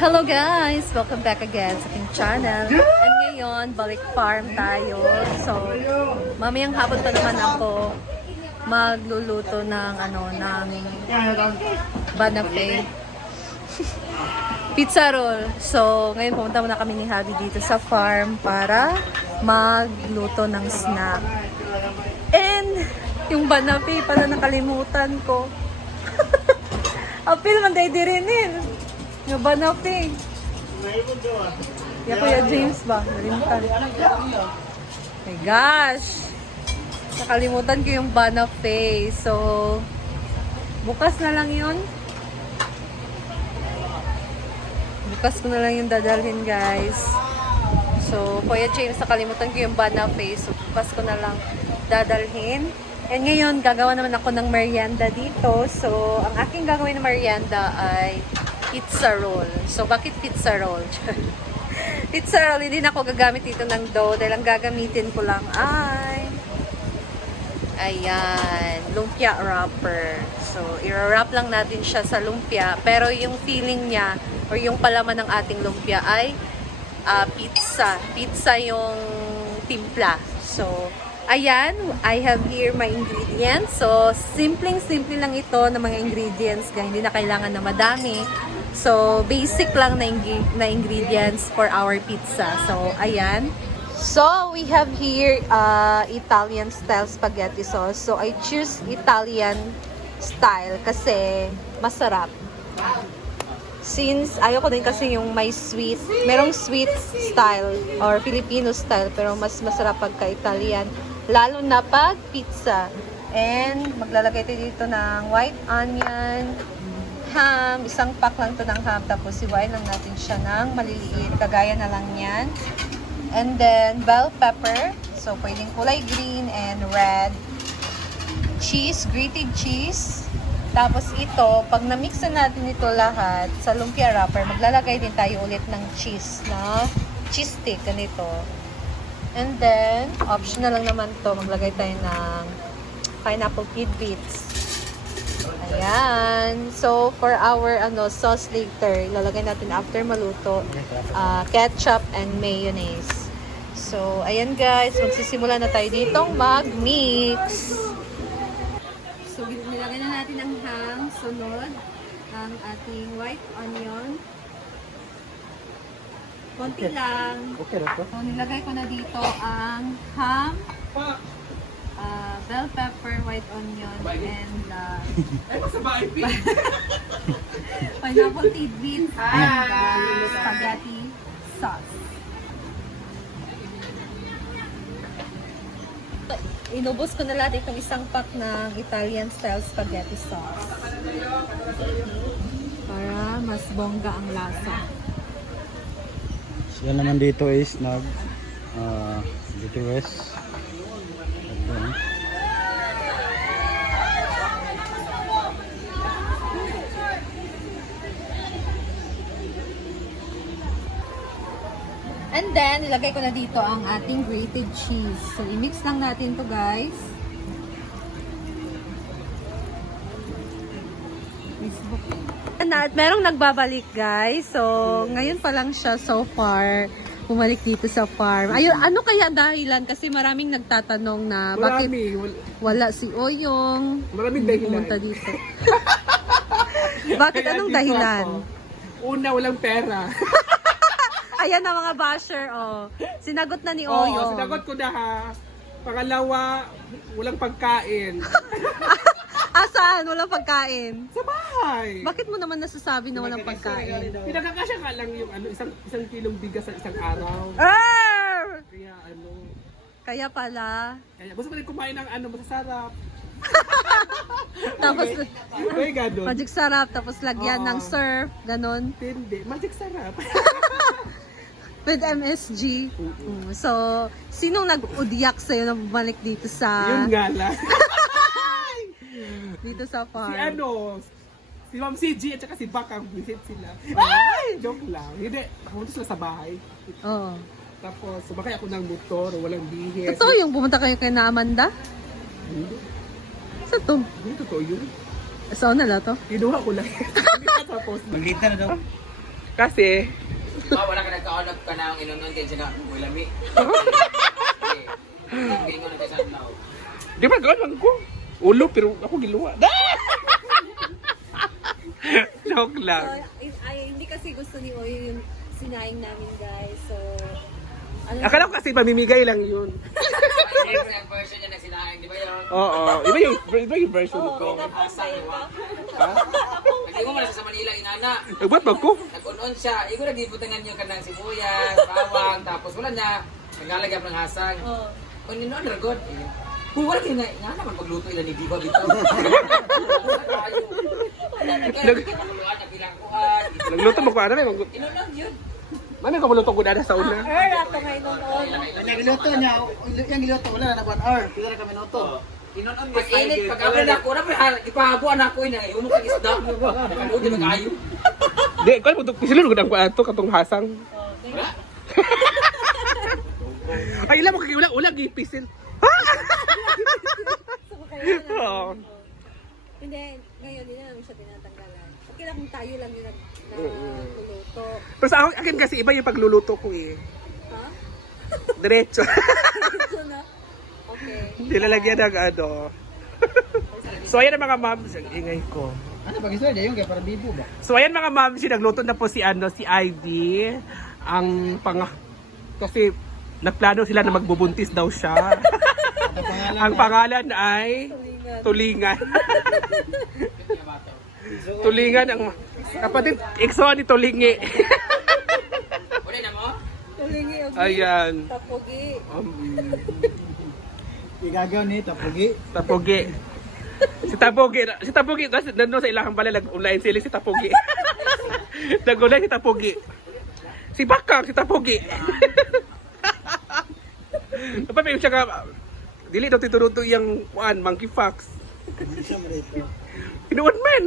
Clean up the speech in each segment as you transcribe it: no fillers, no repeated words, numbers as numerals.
Hello guys! Welcome back again sa aking channel. And ngayon, balik farm tayo. So, mamayang hapon pa naman ako magluluto ng banape. Pizza roll. So, ngayon pumunta muna kami ni Javi dito sa farm para magluto ng snack. And yung banape pala nakalimutan ko. Apil man day dirinin. Yung banape. Ya Kuya James ba? Nalimutan. My gosh! Nakalimutan ko yung banape. So, bukas na lang yun. Bukas ko na lang yung dadalhin, guys. So, Kuya James, nakalimutan ko yung banape. So, bukas ko na lang dadalhin. And ngayon, gagawa naman ako ng merienda dito. So, ang aking gagawin na merienda ay pizza roll. So, bakit pizza roll? Pizza roll, hindi na ako gagamit dito ng dough. Dahil ang gagamitin ko lang ay ayan, lumpia wrapper. So, i-wrap lang natin siya sa lumpia. Pero yung feeling niya or yung palaman ng ating lumpia ay pizza. Pizza yung timpla. So, ayan, I have here my ingredients. So, simpleng-simple lang ito na mga ingredients. Hindi na kailangan na madami. So, basic lang na ingredients for our pizza. So, ayan. So, we have here Italian style spaghetti sauce. So, I choose Italian style kasi masarap. Since ayoko din kasi yung may sweet, merong sweet style or Filipino style pero mas masarap pagka Italian. Lalo na pag pizza. And maglalagay tayo dito ng white onion, ham, isang pack lang to ng ham, tapos iwain lang natin siya ng maliliit, kagaya na lang yan. And then bell pepper, so pwedeng kulay green and red. Cheese, grated cheese. Tapos ito, pag na-mix na natin ito lahat sa lumpia wrapper, maglalagay din tayo ulit ng cheese na cheese stick, ganito. And then, optional lang naman to, maglagay tayo ng pineapple tidbits. Ayan. So, for our sauce later, ilalagay natin after maluto, ketchup and mayonnaise. So, ayan guys, magsisimula na tayo ditong mag-mix. So, nilagay na natin ang ham, sunod ang ating white onion. Konti lang. Okay na to. So, nilagay ko na dito ang ham, bell pepper, white onion, and pineapple tidbits, and spaghetti sauce. Inubos ko na lahat itong isang pack ng Italian style spaghetti sauce. Para mas bongga ang lasa. Yan naman dito is dito west. And then, ilagay ko na dito ang ating grated cheese. So, i-mix lang natin to guys. At merong nagbabalik guys. So, ngayon pa lang siya so far bumalik dito sa farm. Ayun, ano kaya dahilan? Kasi maraming nagtatanong na bakit wala si Oyong. Maraming dahilan. Pumunta dito. Bakit anong dahilan? Una, walang pera. Ayan na mga basher, oh. Sinagot na ni Oyong. Oo, sinagot ko na ha. Pangalawa, walang pagkain. Saan? Walang pagkain? Sa bahay. Bakit mo naman nasasabi na walang pagkain? Pinagkakasya ka lang yung isang kilong bigas sa isang araw. Arr! Kaya Kaya pala. kaya gusto ko rin kumain ng masasarap. Tapos, May ganun. magic sarap, tapos lagyan ng surf, ganon. Hindi, magic sarap. With MSG. So, sinong nag-udyak sa'yo na bumalik dito sa... Yun nga lang. Dito sa farm? Si Ma'am CG at saka si Bakang visit sila. Ay! Joke lang. Hindi, pumunta sila sa bahay. Oo. Tapos, sumakay ako ng motor, walang bihis. Totoo yung pumunta kayo kay na Amanda? Hindi. Sa to? Hindi totoo yun. Saan na to? Kinuha ko lang. Tapos, Magkita na daw. Kasi, Wala ka nagkaonap ka na ang inunon din siya na, uy, lami. Hindi ko na kasi now. di ba gawin lang ko? Ulo, pero ako giluwa. Joke lang. Hindi kasi gusto ni Oyo yung sinaing namin, guys. So, Akala ko kasi pamimigay lang yun. Ang version niya na sinaing, di ba yun? Oo, iba yung version ko. Ha? Hindi mo malasa sa Manila, inana. Nagbuhat ba ko? Nag-unon siya. Igo nagibutangan niyo ka ng sibuyas, bawang, tapos wala niya. Naglalagay ng hasang. O ninon, ragod. Kung wala kayo nga naman pagluto ilan ni Diva bitaw. Nagluto mo ko ano na. Inunon yun. Mami ko maluto ko na sa una. Ato ngayon noon. Nagiluto niya, yung giluto wala na 1 hour. Pila na kami nuto. Inunon mas init. Pag-abra na ako, ipahabuan ako yun. Umok ang isda. Pag-uwi mag-ayo. Di, kung mo pisilun ko ng ato katong hasang. Wala. Ay, ilan mo kagiulang gipisil. Oo. Hindi, ngayon din namin siya tinatanggalan. Okay lang kung tayo lang yung nagluluto. Pero sa akin kasi iba yung pagluluto ko eh. Ha? Diretso. So na? Okay. Nilalagyan ng ano. So ayan ang mga moms, ang ingay ko. Ano pag isa yung kaya para bibo ba? So ayan mga moms, nagluto na po si si Ivy. Kasi nagplano sila na magbubuntis daw siya. Ang pangalan ay Tulingan. Tulingan ang kapatid, ikso ni Tulingi. Wala na mo? Tulingi o Ayan. tapogi. Igagaw ni Tapugi. Tapogi. Si Tapogi, nandun sa ilahang pala, nag-online sila si Tapogi. Nag-online si Tapogi. Si Bakang, si Tapogi. Napapayong siya ka, dili daw tituruto yung monkey fox. Pinuwan man.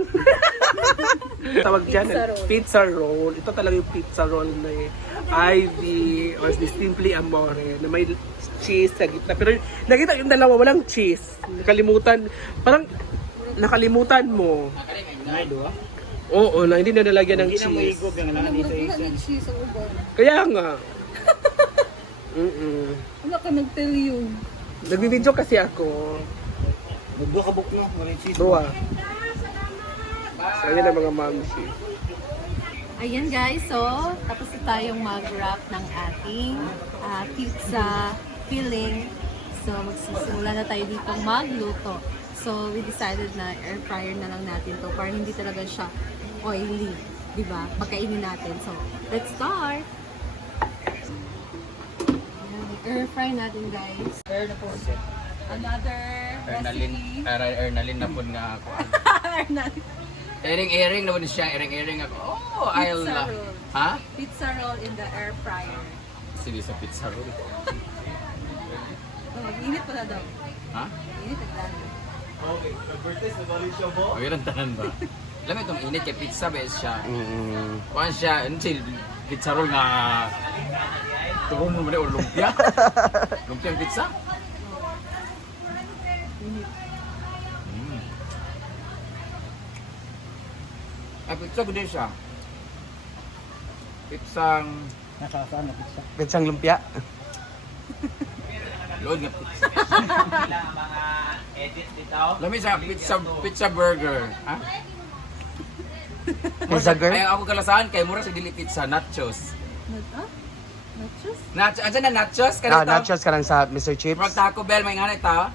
Tawag dyan, pizza roll. Ito talaga yung pizza roll na Ivy or Simply Amore na may cheese sa gitna. Pero nakita yung dalawa, walang cheese. Nakalimutan mo. Nay duwa. Oo, na hindi na nalagyan ng Hindi na cheese. maigog ang lang dito isa. cheese ang uban. Kaya nga. Wala ka nag-tell yun. Nagbibideo kasi ako. Magduwa ka buk no, wala cheese. Dua. So, ayan ang mga mamsi. Ayan guys, so tapos na tayong mag-wrap ng ating pizza filling. So magsisimula na tayo ditong magluto. So we decided na air fryer na lang natin to para hindi talaga siya oily, di ba? Pagkainin natin. So let's start. Air fry natin guys. Air na po. Another recipe. Ernalin na po nga ako. Ering-ering na po siya. Ering-ering ako. Oh, I'll Pizza roll. Ha? Pizza roll in the air fryer. Sige sa pizza roll. Oh, init pala daw. Ha? Init at lalo. O yun ang tanan ba? Alam mo itong init kay pizza base siya. Kuhan siya, ano siya, pizza roll nga tuwong mo ba o lumpia? Lumpia ang pizza? Ay, pizza ko din siya. Pizzang Nakasaan na pizza. Pitsang lumpia. load nga pizza. Lami sa pizza burger. Ha? Pizza girl? Ay, ako kalasahan kay mura sa dili pizza, nachos. Nachos? Andiyan na nachos? Nachos ka lang sa Mr. Chips. Pag Taco Bell, may nga ito.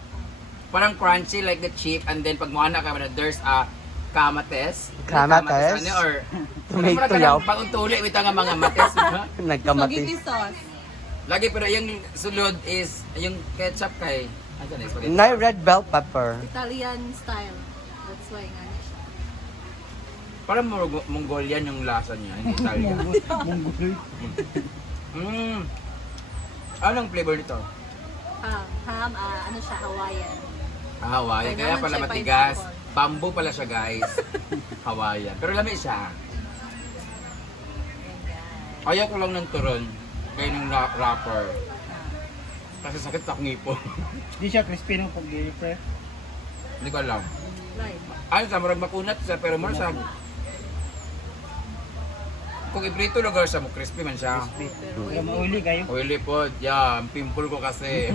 Parang crunchy like the chip and then pag muana ka, there's a kamates. Kamates? Ano, or Tomato yaw. Bagong tuli, ito nga mga mates. Diba? Spaghetti sauce. Lagi, pero yung sulod is, yung ketchup kay, andiyan is spaghetti. Nay red bell pepper. Italian style. That's why nga niya siya. Parang Mongolian yung lasa niya, hindi Italian. Mongoloy. Anong flavor nito? Ham, ano siya, Hawaiian. Hawaiian. Kaya Kaya naman pala siya matigas. pineapple. Bamboo pala siya, guys. Hawaiian. Pero lamig siya. Ayaw ko lang ng turon. Kaya ng wrapper. Kasi sakit sa ngipo. Di siya crispy no pag di-fry. Hindi ko alam. Right. Ano sa marag makunat siya, pero marag sa kung iprito lugar sa mo, crispy man siya. Kaya mauli kayo. Oily po, yeah, pimple ko kasi.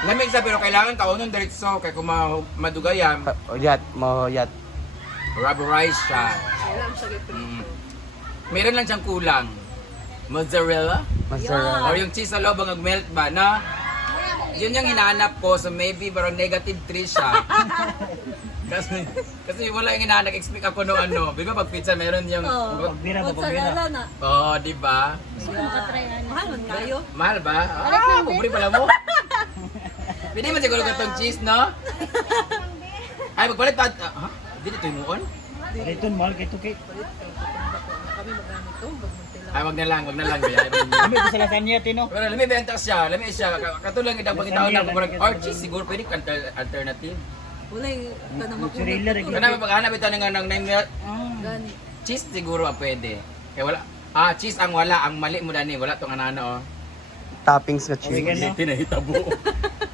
Lamig sa pero kailangan kaunon diretso kay kung madugayan, Yat. rubberized siya. Kailangan siya gito. Meron lang siyang kulang. Mozzarella? Masarap. Or yung cheese sa loob ang melt ba na? Yun yung hinahanap ko, so maybe parang negative 3 siya. kasi wala yung hinahanap, expect ako no ano. Di ba pag pizza meron yung... Pagbira ba, Mozzarella na. Oo, di ba? Mahal man kayo. Mahal ba? Pobre pala mo. Pwede man siguro katong cheese, no? Ay, magpalit pa. Ha? Hindi dito yung muon? Ito, mahal kayo kay. Kami magano to, Ay, wag na lang. Kaya, Kami ito sa lasagna, Tino. pero lami benta siya. Katulang itang pagkitaon na parang, or cheese siguro pwede kang alternative. Wala yung kanang Mozzarella, makunat. Kana mapaghanap ito ng name nga, Gani. cheese siguro pwede. Kaya wala. Cheese ang wala, ang mali mo dani, wala tong anano oh. Toppings na cheese. Oregano. Tinahitabo.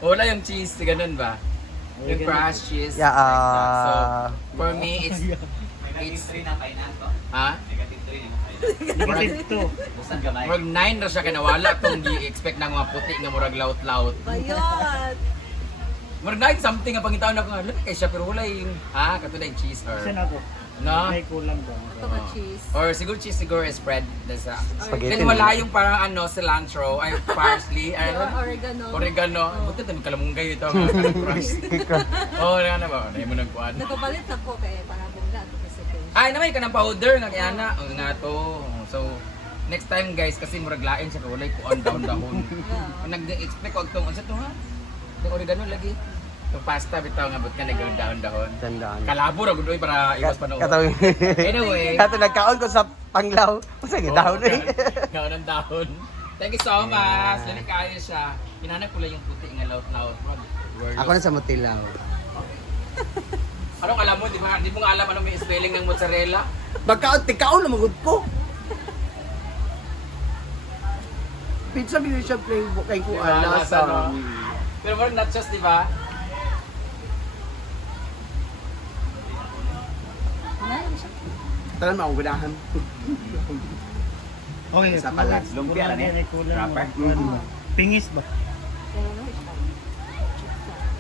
Wala yung cheese, ganun ba? Yung crushed cheese. Yeah, So, for me, it's ha? Negative 2. Murag 9 na siya kinawala kung gi-expect ng mga puti nga murag laut-laut. Bayot. Murag 9 something nga pangitaon ako nga, laki kay siya pero wala yung, katulad yung cheese or, Saan ako? no? May kulang ba? Ito ka cheese. Or siguro cheese siguro is spread sa Spaghetti. then wala yung parang cilantro ay parsley ay Oregano. buti tayo kalamunggay ito ang crush na ba na mo nagkuan Nagpapalit na ko kay para bongga to kasi ko. ay namay ka ng powder nga kaya na nga to so next time guys kasi murag lain siya kay walay kuan dahon nag-expect ko itong unsa to ha yung oregano lagi yung pasta bitaw nga but nga nag-dahon Tandaan. kalabo ra gud para iwas pa Katawin. anyway Kato nagkaon ko sa panglaw. Masa gidahon eh. Gawin ng dahon. Thank you so much. Lali kayo siya. Hinanap ko lang yung puti nga laut-laut. Ako na sa Mutilaw. Anong alam mo? Di mo nga alam anong may spelling ng mozzarella? Tikaon na magod ko. Pizza din siya plain kay ko Diba? Lasa, no? lasa. Pero parang nachos, di ba? Tara mo gudahan. Okay, Sa palat. lumpia na eh. Kulang. Pingis ba?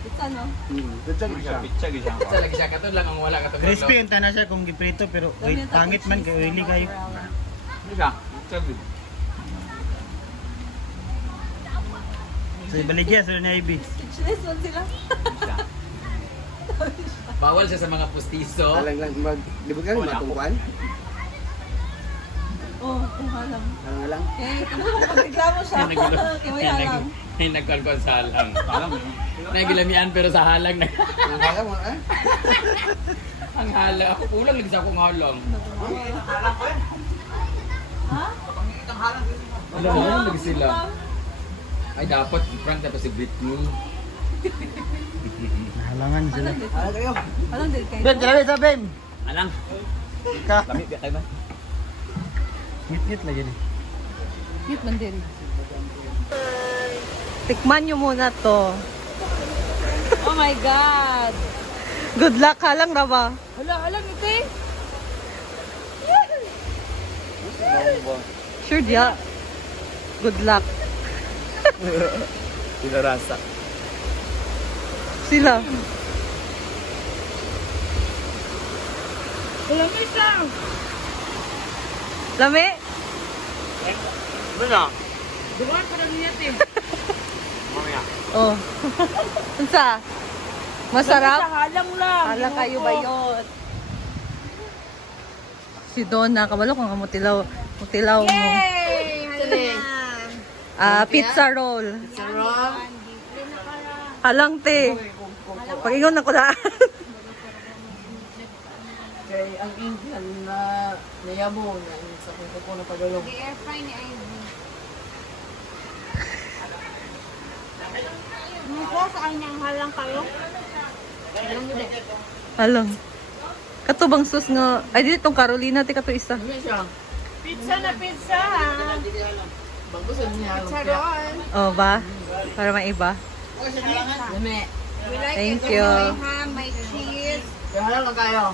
Pizza no? Pizza siya. Sa lagi siya. Katun lang ang wala katun. Crispy yung tanan siya kung giprito pero wait, pangit man kay oily kayo. So ibaligya sa na IB. Speechless man sila. Bawal siya sa mga pustiso. Alang lang libog ka matungkuan. Oh, kung alam. Alang lang. Eh, reklamo siya. Kaya may alam. Ay, nagkuhan sa halang. Nagilamian pero sa halang na. Ang kaya mo eh. Ang halang. Ako kulang lagi sa akong halang. Ha? Alam mo, lagi sila. Ay, dapat i-prank na to si Britney. Nahalangan sila. Alam din. Alang kayo. Alam din kayo. Ben, grabe sa Ben. Alang. Ka. Lamig ba kayo ba? Ngit-ngit lagi ni. Cute man din. Tikman nyo muna to. Oh my God! Good luck ka lang, Raba. Alam ito eh. Sure dia. Good luck. Sila rasa. Sila. Lami lang. Lami? Ano? Dumaan pa lang niya, Tim. Oh. Unsa? Masarap? Halang lang. Halang kayo ba yun? Si Donna, kabalo kung mutilaw. Mutilaw mo. Yay! Pizza roll. Pizza roll? Halang, te. Pag-ingon ako na. Kay ang Indian na nayabo na sa kung ko na padulong. Air fry ni Ivy. Muko sa kanyang halang kayo. Alam mo din. Halang. Katubang sus nga. Ay, dito itong Carolina, te kato isa. Ano siya? Pizza na pizza ha. Bagus niya. Pizza roll. Oh, ba? Para maiba. Dami. We like Thank it you. with my ham, my cheese. Kaya lang kayo.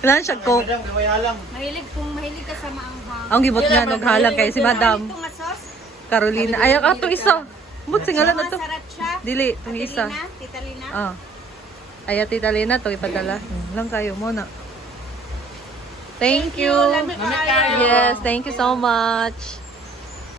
Wala siya coke. Mahilig ka sa maanghang. Ang gibot nga naghalang kay si Madam Ito nga sauce. Carolina. Ay, ato isa. But singalan na to. Sriracha. Dili, itong isa. Tita Lina. Ah. Ay, Tita Lina, to ipadala. Lang kayo muna. Thank you. Lamig kayo. Yes, thank you so much.